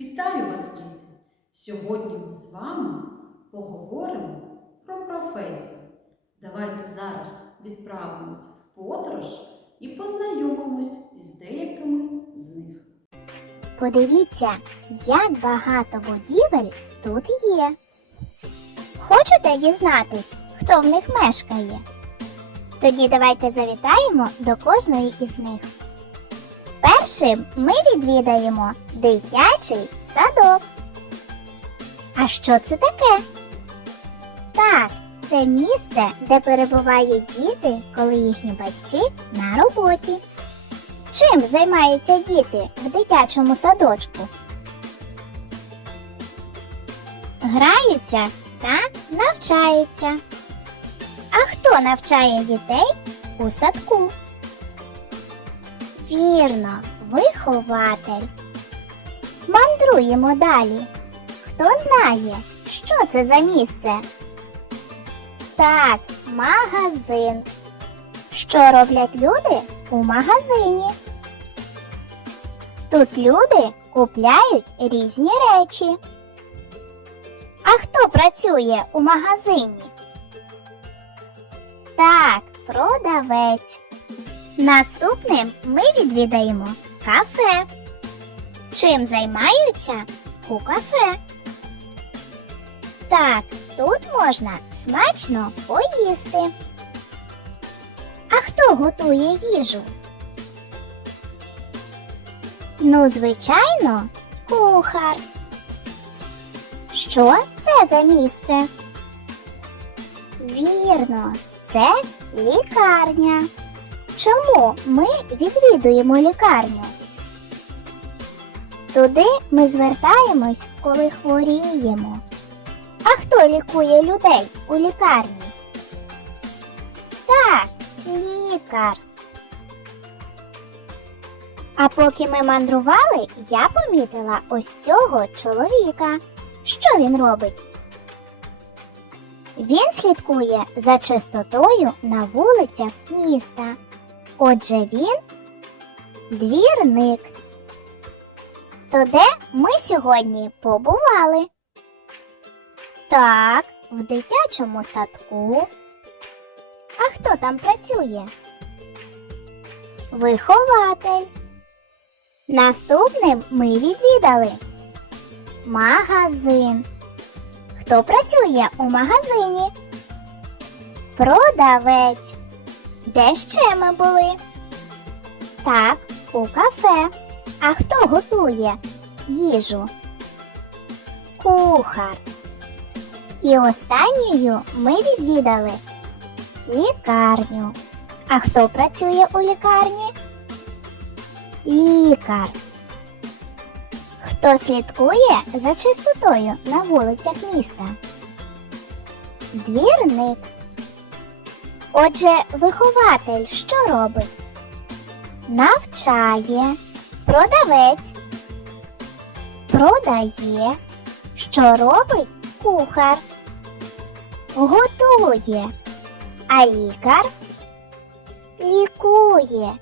Вітаю вас, діти! Сьогодні ми з вами поговоримо про професію. Давайте зараз відправимось в подорож і познайомимось із деякими з них. Подивіться, як багато будівель тут є. Хочете дізнатись, хто в них мешкає? Тоді давайте завітаємо до кожної із них. Першим ми відвідаємо дитячий садок. А що це таке? Так, це місце, де перебувають діти, коли їхні батьки на роботі. Чим займаються діти в дитячому садочку? Граються та навчаються. А хто навчає дітей у садку? Вірно, вихователь. Мандруємо далі. Хто знає, що це за місце? Так, магазин. Що роблять люди у магазині? Тут люди купляють різні речі. А хто працює у магазині? Так, продавець. Наступним ми відвідаємо кафе. Чим займаються у кафе? Так, тут можна смачно поїсти. А хто готує їжу? Ну, звичайно, кухар. Що це за місце? Вірно, це лікарня. Чому ми відвідуємо лікарню? Туди ми звертаємось, коли хворіємо. А хто лікує людей у лікарні? Так, лікар. А поки ми мандрували, я помітила ось цього чоловіка. Що він робить? Він слідкує за чистотою на вулицях міста. Отже, він двірник. То де ми сьогодні побували? Так, в дитячому садку. А хто там працює? Вихователь. Наступним ми відвідали магазин. Хто працює у магазині? Продавець. Де ще ми були? Так, у кафе. А хто готує їжу? Кухар. І останньою ми відвідали лікарню. А хто працює у лікарні? Лікар. Хто слідкує за чистотою на вулицях міста? Двірник. Отже, вихователь що робить? Навчає, продавець. Продає. Що робить кухар? Готує. А лікар лікує.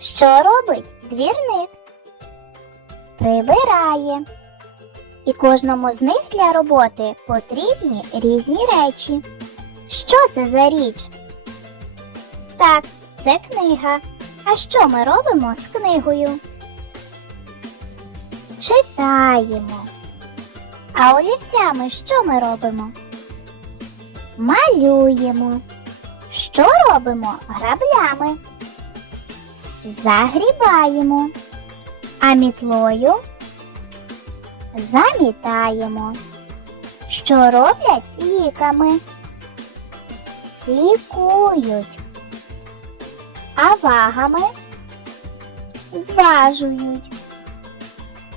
Що робить двірник? Прибирає. І кожному з них для роботи потрібні різні речі. Що це за річ? Так, це книга. А що ми робимо з книгою? Читаємо. А олівцями що ми робимо? Малюємо. Що робимо граблями? Загрібаємо. А мітлою замітаємо. Що роблять ліками? Лікують. А вагами зважують.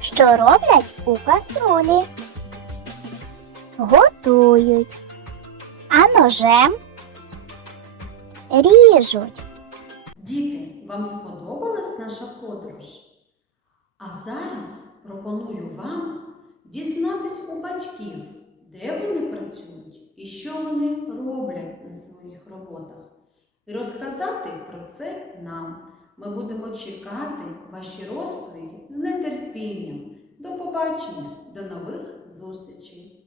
Що роблять у каструлі? Готують. А ножем ріжуть. Діти, вам сподобалась наша подорож? А зараз пропоную вам дізнатись у батьків, де вони працюють і що вони роблять на своїх роботах. І розказати про це нам. Ми будемо чекати ваші розповіді з нетерпінням. До побачення! до нових зустрічей!